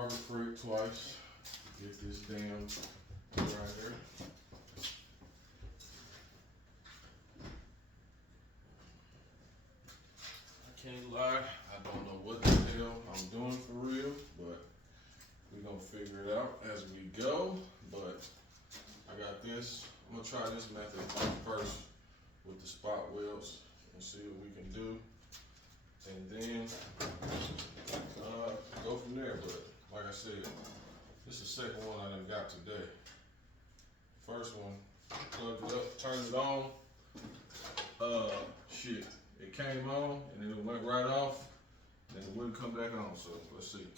Harbor Freight twice to get this damn grinder. I can't lie, I don't know what the hell I'm doing for real, but we're gonna figure it out as we go. But I got this. I'm gonna try this method first with the spot welds and see what we can do, and then go from there. But like I said, this is the second one I done got today. First one, plugged it up, turned it on. Shit, it came on and then it went right off, and it wouldn't come back on. So let's see.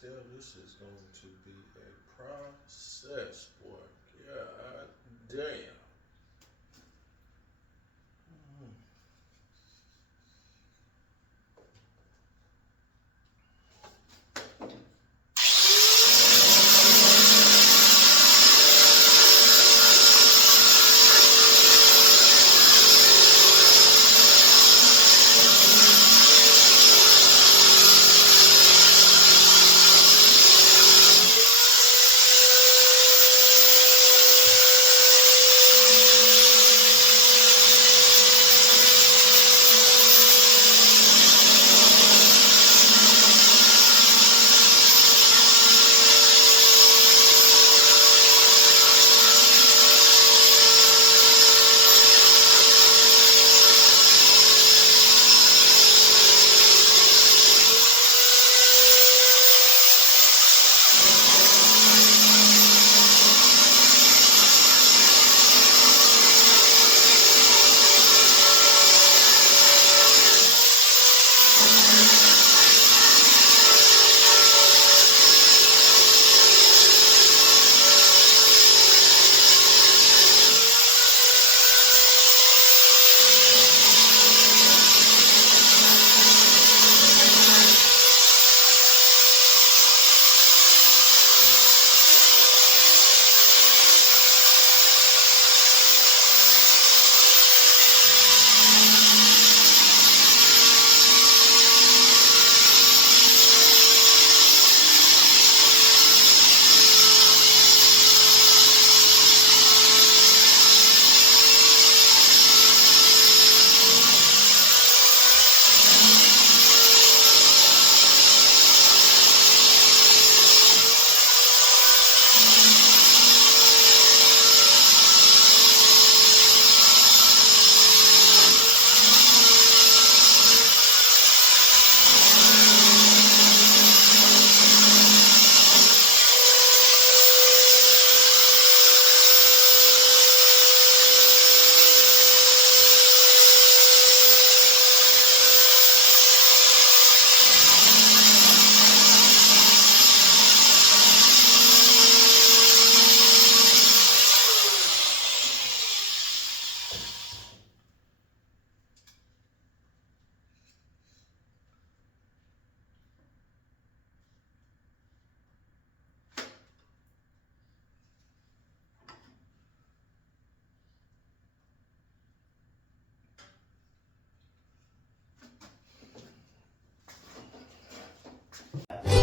Tell this is going to be a process, boy. God damn.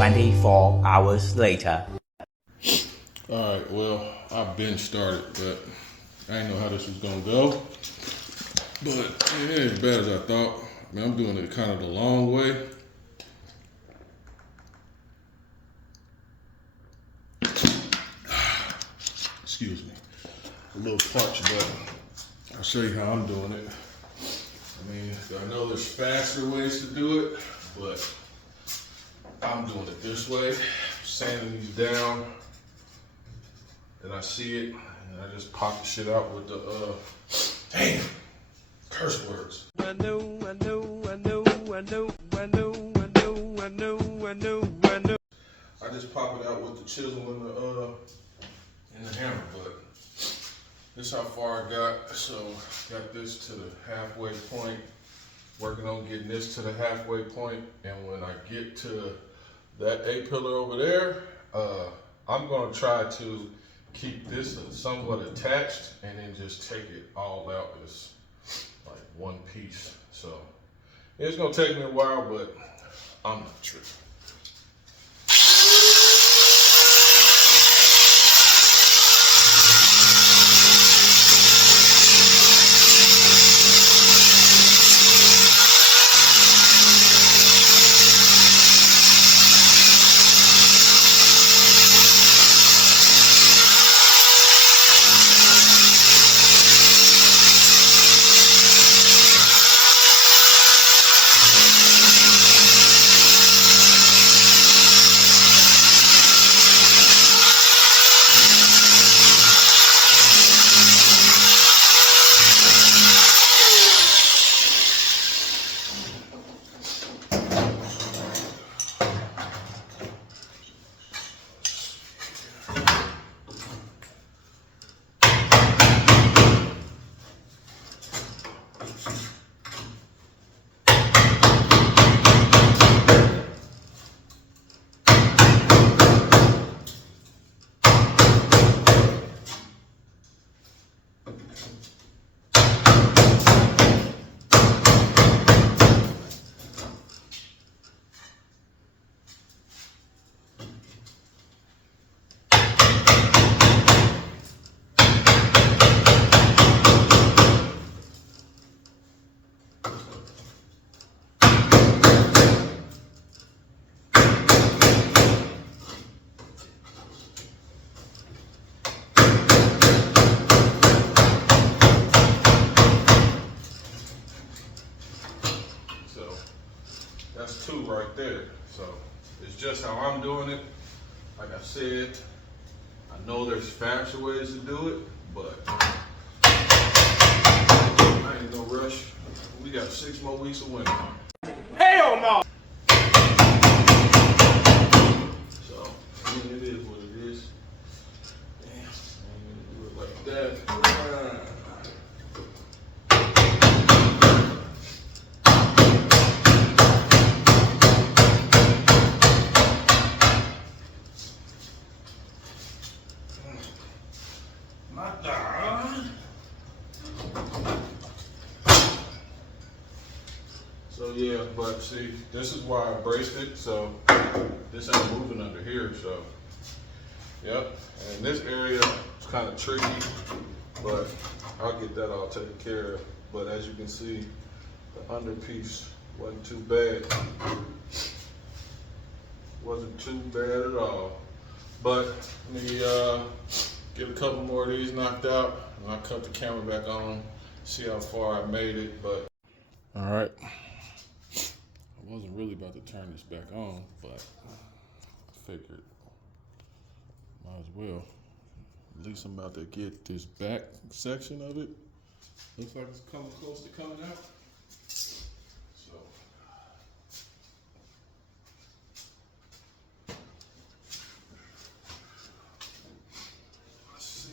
24 hours later. Alright, well, I been started, but I didn't know how this was gonna go. But it ain't as bad as I thought. I mean, I'm doing it kind of the long way. Excuse me. A little parched, but I'll show you how I'm doing it. I mean, I know there's faster ways to do it, but I'm doing it this way. Sanding these down, and I see it, and I just pop the shit out with the, damn, curse words. I just pop it out with the chisel and the hammer, but this is how far I got. So got this to the halfway point, working on getting this to the halfway point, and when I get to that A-pillar over there, I'm gonna try to keep this somewhat attached and then just take it all out as like one piece. So it's gonna take me a while, but I'm not tripping. That's two right there. So it's just how I'm doing it. Like I said, I know there's faster ways to do it, but I ain't no rush. We got 6 more weeks of winter. Hell no! So, I mean, it is what it is. Damn, I'm gonna do it like that. So yeah, but see, this is why I braced it, so this ain't moving under here, so, yep. And this area is kind of tricky, but I'll get that all taken care of. But as you can see, the under piece wasn't too bad. Wasn't too bad at all. But let me get a couple more of these knocked out, and I'll cut the camera back on, see how far I made it. But all right, I wasn't really about to turn this back on, but I figured might as well. At least I'm about to get this back section of it. Looks like it's coming close to coming out. So let's see.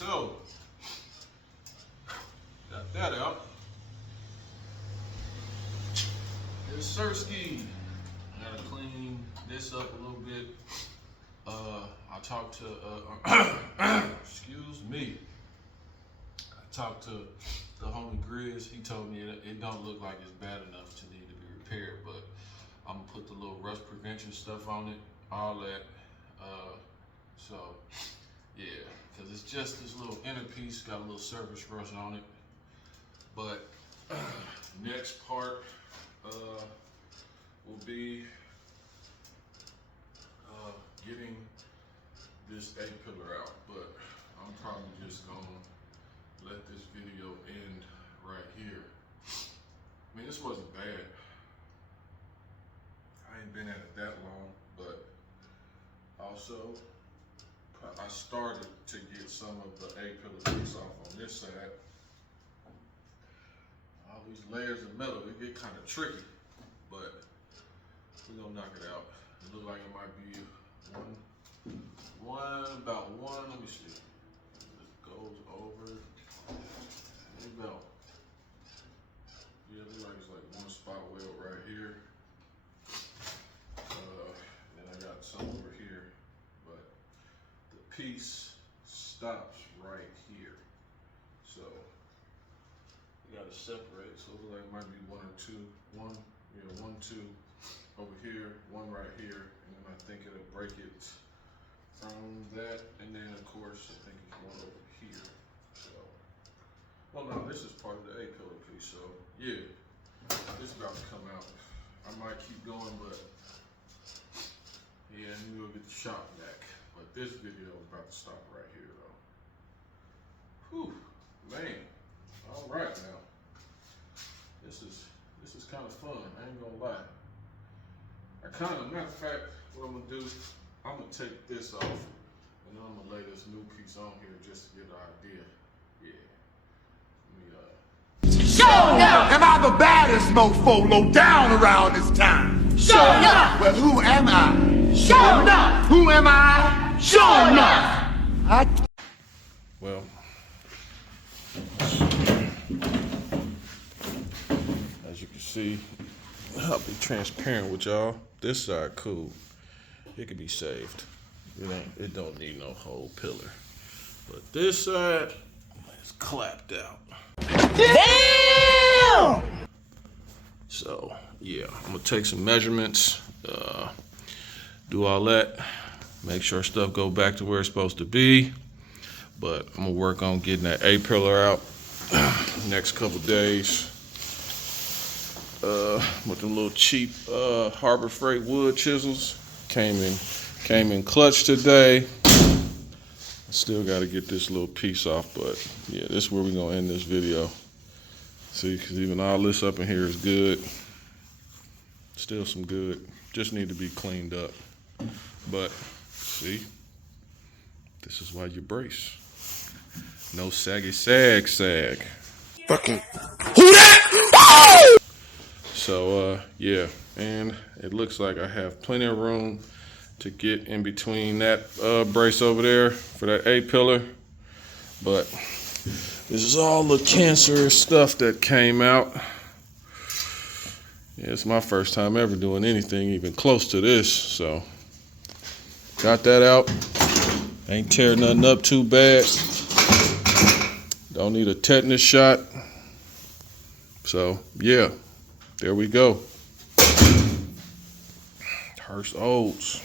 So, got that out. Here's Sirski. I gotta clean this up a little bit. I talked to, excuse me. I talked to the homie Grizz. He told me it don't look like it's bad enough to need to be repaired, but I'm gonna put the little rust prevention stuff on it, all that. So, yeah, because it's just this little inner piece, got a little surface rust on it. But next part will be getting this A-pillar out, but I'm probably just gonna let this video end right here. I mean, this wasn't bad. I ain't been at it that long, but also I started to get some of the A-pillar piece off on this side. All these layers of metal, they get kind of tricky, but we're gonna knock it out. It looks like it might be about one, let me see. It goes over, about, yeah, it looks like it's like one spot weld right here. Then I got some over here, but the piece stops right here. So you gotta separate, so it looks like it might be one or two. One, two over here, one right here, and then I think it'll break it from that, and then of course I think it's one over here. So, well, no, this is part of the A-pillar piece, so yeah, this is about to come out. I might keep going, but yeah, and we'll get the shop back. But this video is about to stop right here, though. Whew, man. All right now. This is kind of fun. I ain't gonna lie. Matter of fact, what I'm gonna do, I'm gonna take this off, and then I'm gonna lay this new piece on here just to get an idea. Yeah. Show enough! Am I the baddest mofo low down around this time? Show enough! Well, who am I? Show enough! Who am I? Show enough! Well, as you can see, I'll be transparent with y'all. This side, cool. It can be saved. It don't need no whole pillar. But this side is clapped out. Damn! So, yeah, I'm gonna take some measurements, do all that, make sure stuff go back to where it's supposed to be. But I'm gonna work on getting that A-pillar out next couple days. With them little cheap Harbor Freight wood chisels. Came in clutch today. Still got to get this little piece off, but yeah, this is where we're gonna end this video. See, because even all this up in here is good. Still some good. Just need to be cleaned up. But see, this is why you brace. No saggy sag. Fucking who that? So yeah, and it looks like I have plenty of room to get in between that brace over there for that A-pillar. But this is all the cancerous stuff that came out. Yeah, it's my first time ever doing anything even close to this, so got that out. Ain't tear nothing up too bad. Don't need a tetanus shot. So yeah, there we go. Hurst Olds.